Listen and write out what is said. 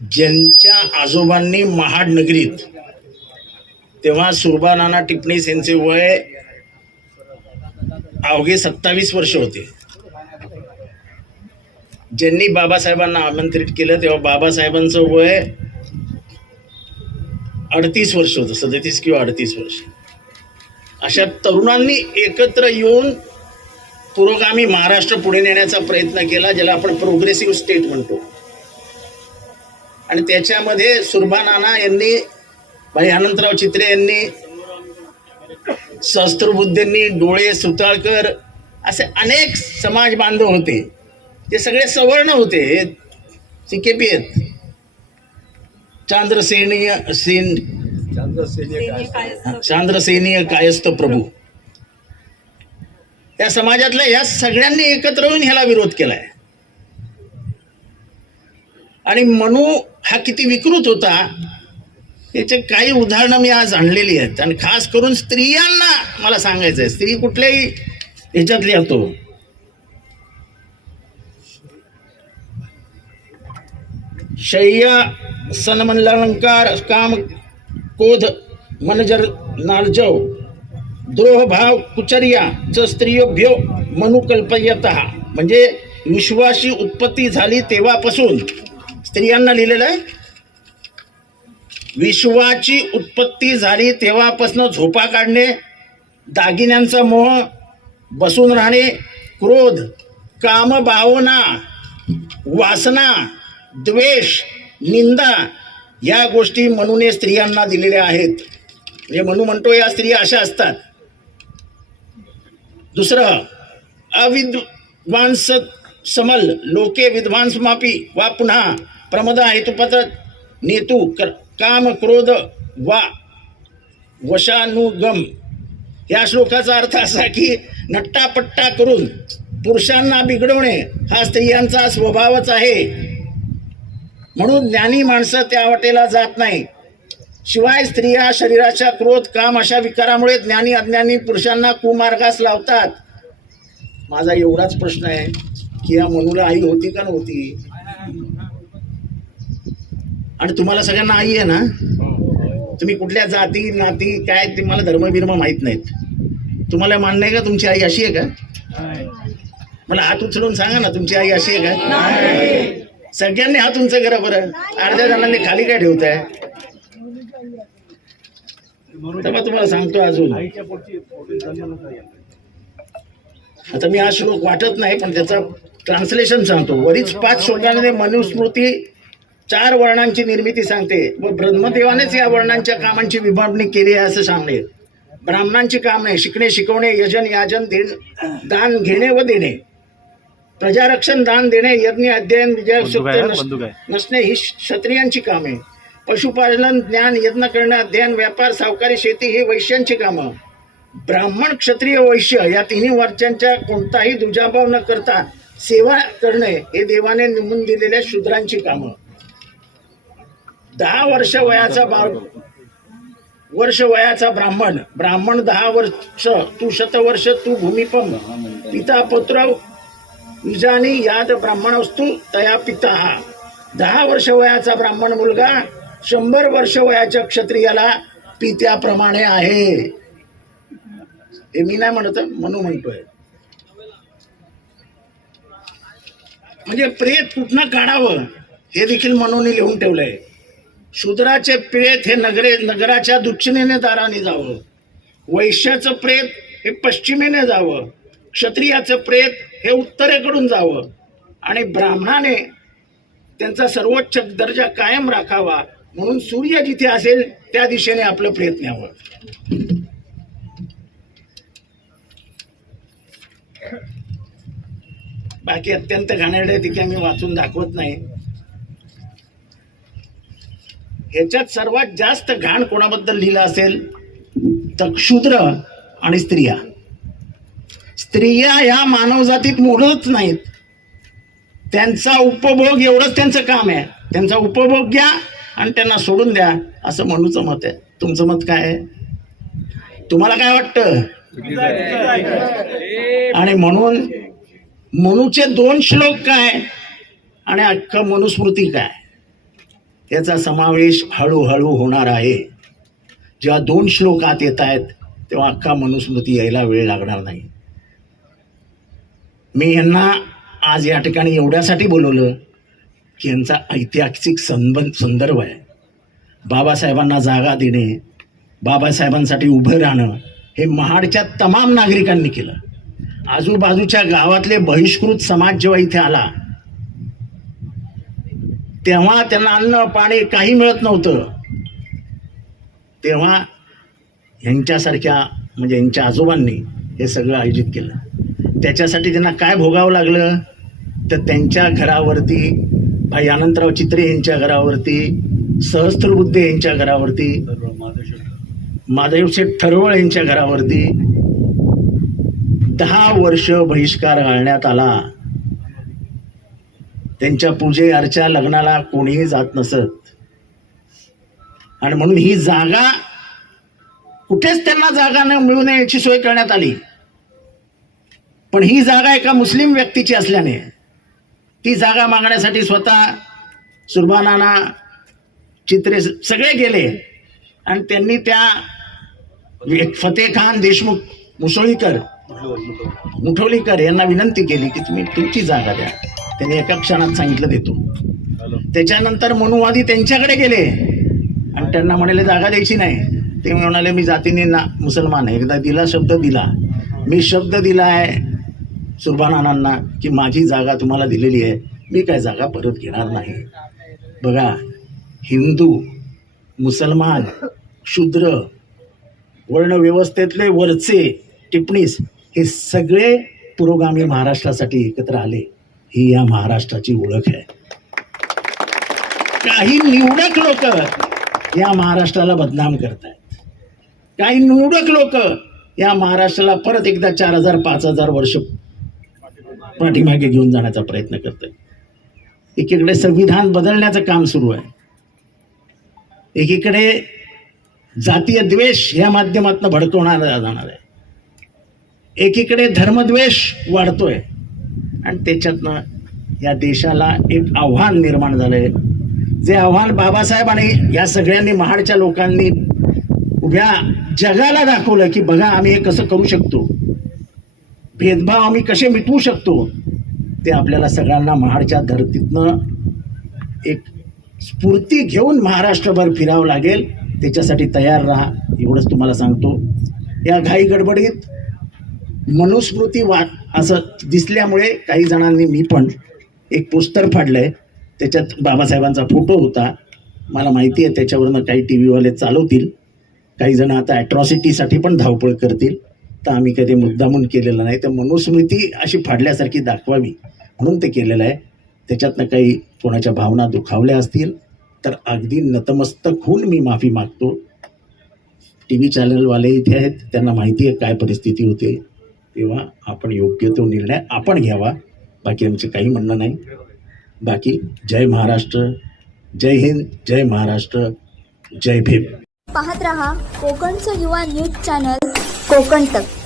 ज्यांच्या आजोबांनी महाड नगरीत तेव्हा सुरबा नाना टिपणीस यांचे वय अवघे सत्तावीस वर्ष होते. ज्यांनी बाबासाहेबांना आमंत्रित केलं तेव्हा बाबासाहेबांचं वय अडतीस वर्ष होतं सदतीस किंवा अडतीस वर्ष. अशा तरुणांनी एकत्र येऊन पुरोगामी महाराष्ट्र पुढे नेण्याचा प्रयत्न केला ज्याला आपण प्रोग्रेसिव्ह स्टेट म्हणतो. आणि त्याच्यामध्ये सुरभा नाना यांनी भाई अनंतराव चित्रे यांनी सहस्त्रबुद्धेंनी डोळे सुताळकर असे अनेक समाज बांधव होते. ते सगळे सवर्ण होते. हे सिकेपी आहेत. चांद्रसेनीय सेन चांद्रसेनीय कायस्थ प्रभू. या समाजातल्या या सगळ्यांनी एकत्र येऊन ह्याला विरोध केलाय. आणि मनू हा किती विकृत होता. याचे काही उदाहरणं मी आज आणलेली आहेत. आणि खास करून स्त्रियांना मला सांगायचं आहे स्त्री कुठल्याही ह्याच्यातली येतो शय्या सनमनलंकार काम कोध मनजर नालजव द्रोह भाव कुचर्या च स्त्रियोभ्यो मनुकल्पयत. म्हणजे विश्वाशी उत्पत्ती झाली तेव्हापासून. स्त्रियांना लिहिलेलं आहे. विश्वाची उत्पत्ती झाली तेव्हापासून झोपा काढणे दागिन्यांचा मोह बसून राहणे क्रोध कामभावना वासना द्वेष निंदा या गोष्टी म्हणून स्त्रियांना दिलेल्या आहेत. म्हणजे म्हणू म्हणतो या स्त्रिया अशा असतात. दुसरं अविद्वांस समल लोके विद्वांस मापी वा पुन्हा प्रमदा हेतुपत नेतू कर- काम क्रोध वा वशानुगम. या श्लोकाचा अर्थ असा की नट्टापट्टा करून पुरुषांना बिघडवणे हा स्त्रियांचा स्वभावच आहे. म्हणून ज्ञानी माणसं त्या वाटेला जात नाही. शिवाय स्त्रिया शरीराच्या क्रोध काम अशा विकारामुळे ज्ञानी अज्ञानी पुरुषांना कुमार्गास लावतात. माझा एवढाच प्रश्न आहे की या मनूला आई होती का नव्हती? आणि तुम्हाला सगळ्यांना आई आहे ना? तुम्ही कुठल्या जाती नाती काय ते मला धर्मबिर्म माहीत नाहीत. तुम्हाला मान्य आहे का तुमची आई अशी आहे का? मला हात उचलून सांगा ना तुमची आई अशी आहे का? सगळ्यांनी हात उंच करा बरं. अर्ध्या जणांनी खाली काय ठेवताय? तेव्हा तुम्हाला सांगतो अजून. आता मी हा श्लोक वाटत नाही पण त्याचा ट्रान्सलेशन सांगतो. वरीच पाच श्लोकांमध्ये मनुस्मृती चार वर्णांची निर्मिती सांगते. व ब्रह्मदेवानेच या वर्णांच्या कामांची विभागणी केली आहे असं सांगणे. ब्राह्मणांची कामे शिकणे शिकवणे यजन याजन देण दान घेणे व देणे. प्रजारक्षण दान देणे यज्ञ अध्ययन विजय. नसणे ही क्षत्रियांची कामे. पशुपालन ज्ञान यज्ञ करणे अध्ययन व्यापार सावकारी शेती ही वैश्यांची कामं. ब्राह्मण क्षत्रिय वैश्य या तिन्ही वर्षांच्या कोणताही दुजाभाव न करता सेवा करणे हे देवाने नेमून दिलेल्या शूद्रांची कामं. दहा वर्ष वयाचा बाळ वर्ष वयाचा ब्राह्मण. ब्राह्मण दहा वर्ष तू शतवर्ष तू भूमिपम पिता पुत्र विजानी याद ब्राह्मण वस्तू तया पिता हा. दहा वर्ष वयाचा ब्राह्मण मुलगा शंभर वर्ष वयाच्या क्षत्रियाला पित्याप्रमाणे आहे. हे मी नाही म्हणत म्हणू म्हणतोय. म्हणजे प्रेत कुठनं काढावं? हे देखील मनोनी लिहून ठेवलंय. शूद्राचे प्रेत हे नगरे नगराच्या दक्षिणेने दाराने जावं. वैश्याचं प्रेत हे पश्चिमेने जावं. क्षत्रियाचं प्रेत हे उत्तरेकडून जावं. आणि ब्राह्मणाने त्यांचा सर्वोच्च दर्जा कायम राखावा म्हणून सूर्य जिथे असेल त्या दिशेने आपलं प्रेत न्यावं. बाकी अत्यंत घाणेरडे तिथे मी वाचून दाखवत नाही. ह्याच्यात सर्वात जास्त घाण कोणाबद्दल लिहिलं असेल? तर क्षुद्र आणि स्त्रिया. स्त्रिया ह्या मानवजातीत मोडत नाहीत. त्यांचा उपभोग एवढंच त्यांचं काम आहे. त्यांचा उपभोग घ्या आणि त्यांना सोडून द्या असं म्हणूचं मत आहे. तुमचं मत काय आहे? तुम्हाला काय वाटतं? आणि म्हणून मनूचे दोन श्लोक काय? आणि अख्खं मनुस्मृती काय? याचा समावेश हळूहळू होणार आहे. जेव्हा दोन श्लोकात येत आहेत तेव्हा अख्खा मनुस्मृती यायला वेळ लागणार नाही. मी यांना आज या ठिकाणी एवढ्यासाठी बोलवलं की यांचा ऐतिहासिक संबंध संदर्भ आहे. बाबासाहेबांना जागा देणे बाबासाहेबांसाठी उभं राहणं हे महाडच्या तमाम नागरिकांनी केलं. आजूबाजूच्या गावातले बहिष्कृत समाज जेव्हा इथे आला तेव्हा त्यांना अन्न पाणी काही मिळत नव्हतं. तेव्हा ह्यांच्यासारख्या म्हणजे यांच्या आजोबांनी हे सगळं आयोजित केलं. त्याच्यासाठी त्यांना काय भोगावं लागलं? तर त्यांच्या घरावरती भाई अनंतराव चित्रे यांच्या घरावरती सहस्त्रबुद्धे यांच्या घरावरती माधवशेठ ठरवळ यांच्या घरावरती दहा वर्ष बहिष्कार घालण्यात आला. त्यांच्या पूजे अर्चा लग्नाला कोणीही जात नसत. आणि म्हणून ही जागा कुठेच त्यांना जागा न मिळू नये याची सोय करण्यात आली. पण ही जागा एका मुस्लिम व्यक्तीची असल्याने ती जागा मागण्यासाठी स्वतः सुरबानाना चित्रे सगळे गेले. आणि त्यांनी त्या फतेह खान देशमुख मुसोळीकर मुठोलीकर यांना विनंती केली की तुम्ही तुमची जागा द्या. त्यांनी एका क्षणात सांगितलं देतो. त्याच्यानंतर मनुवादी त्यांच्याकडे गेले. आणि त्यांना म्हणाले जागा द्यायची नाही. ते म्हणाले मी जातीने ना मुसलमान आहे. एकदा दिला शब्द दिला. मी शब्द दिला आहे सुरबानांना की माझी जागा तुम्हाला दिलेली आहे. मी काय जागा परत घेणार नाही. बघा हिंदू मुसलमान शूद्र वर्णव्यवस्थेतले वरचे टिपणीस हे सगळे पुरोगामी महाराष्ट्रासाठी एकत्र आले. ही या महाराष्ट्राची ओळख आहे. काही निवडक लोक या महाराष्ट्राला बदनाम करतायत. काही निवडक लोक या महाराष्ट्राला परत एकदा चार हजार पाच हजार वर्ष पाठीमागे घेऊन जाण्याचा प्रयत्न करत एकीकडे संविधान बदलण्याचं काम सुरू आहे. एकीकडे जातीय द्वेष या माध्यमातून भडकवणार जाणार आहे. एकीकडे धर्मद्वेष वाढतोय. आणि त्याच्यातनं या देशाला एक आव्हान निर्माण झालं आहे जे आव्हान बाबासाहेब आणि या सगळ्यांनी महाडच्या लोकांनी उभ्या जगाला दाखवलं की बघा आम्ही हे कसं करू शकतो? भेदभाव आम्ही कसे मिटवू शकतो? ते आपल्याला सगळ्यांना महाडच्या धर्तीतनं एक स्फूर्ती घेऊन महाराष्ट्रभर फिरावं लागेल. त्याच्यासाठी तयार राहा एवढंच तुम्हाला सांगतो. या घाई गडबडीत मनुस्मृती वाक असं दिसल्यामुळे काही जणांनी मी पण एक पोस्टर फाडलंय. त्याच्यात बाबासाहेबांचा फोटो होता. मला माहिती आहे त्याच्यावरनं काही टी व्हीवाले चालवतील. काही जण आता ॲट्रॉसिटीसाठी पण धावपळ करतील. तर आम्ही कधी मुद्दामून केलेलं नाही. तर मनुस्मृती अशी फाडल्यासारखी दाखवावी म्हणून ते केलेलं आहे. त्याच्यातनं काही कोणाच्या भावना दुखावल्या असतील तर अगदी नतमस्तक होऊन मी माफी मागतो. टी व्ही चॅनलवाले इथे आहेत त्यांना माहिती आहे काय परिस्थिती होते. तेव्हा आपण योग्य तो निर्णय आपण घ्यावा. बाकी आमचं काही म्हणणं नाही. बाकी जय महाराष्ट्र. जय हिंद. जय महाराष्ट्र. जय भीम. पाहत रहा कोकणचं युवा न्यूज चॅनल कोकण तक.